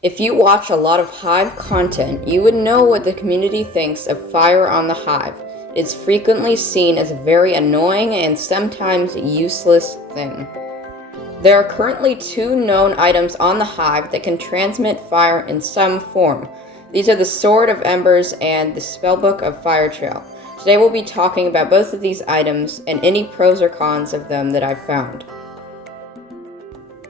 If you watch a lot of Hive content, you would know what the community thinks of fire on the Hive. It's frequently seen as a very annoying and sometimes useless thing. There are currently 2 known items on the Hive that can transmit fire in some form. These are the Sword of Embers and the Spellbook of Fire Trail. Today we'll be talking about both of these items and any pros or cons of them that I've found.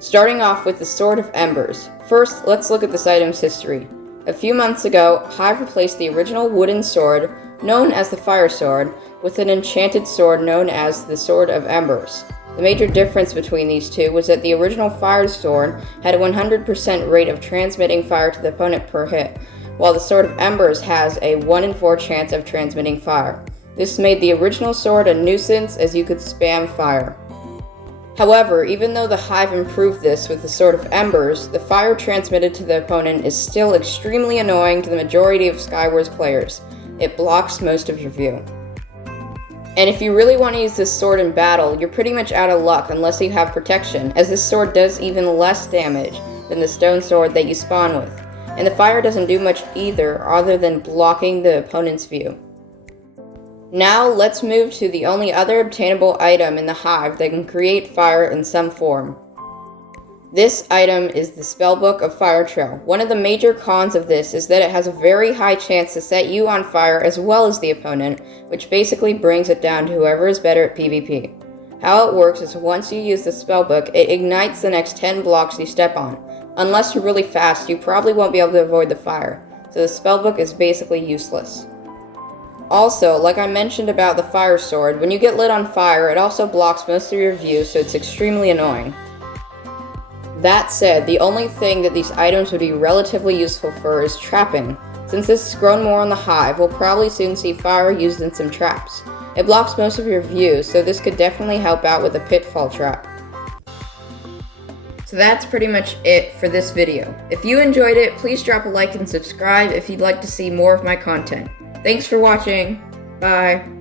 Starting off with the Sword of Embers. First, let's look at this item's history. A few months ago, Hive replaced the original wooden sword, known as the Fire Sword, with an enchanted sword known as the Sword of Embers. The major difference between these two was that the original Fire Sword had a 100% rate of transmitting fire to the opponent per hit, while the Sword of Embers has a 1 in 4 chance of transmitting fire. This made the original sword a nuisance as you could spam fire. However, even though the Hive improved this with the Sword of Embers, the fire transmitted to the opponent is still extremely annoying to the majority of Skywars players. It blocks most of your view. And if you really want to use this sword in battle, you're pretty much out of luck unless you have protection, as this sword does even less damage than the stone sword that you spawn with. And the fire doesn't do much either, other than blocking the opponent's view. Now let's move to the only other obtainable item in the Hive that can create fire in some form. This item is the Spellbook of Fire Trail. One of the major cons of this is that it has a very high chance to set you on fire as well as the opponent, which basically brings it down to whoever is better at PvP. How it works is once you use the Spellbook, it ignites the next 10 blocks you step on. Unless you're really fast, you probably won't be able to avoid the fire, so the Spellbook is basically useless. Also, like I mentioned about the Fire Sword, when you get lit on fire, it also blocks most of your view, so it's extremely annoying. That said, the only thing that these items would be relatively useful for is trapping. Since this has grown more on the Hive, we'll probably soon see fire used in some traps. It blocks most of your view, so this could definitely help out with a pitfall trap. So that's pretty much it for this video. If you enjoyed it, please drop a like and subscribe if you'd like to see more of my content. Thanks for watching. Bye.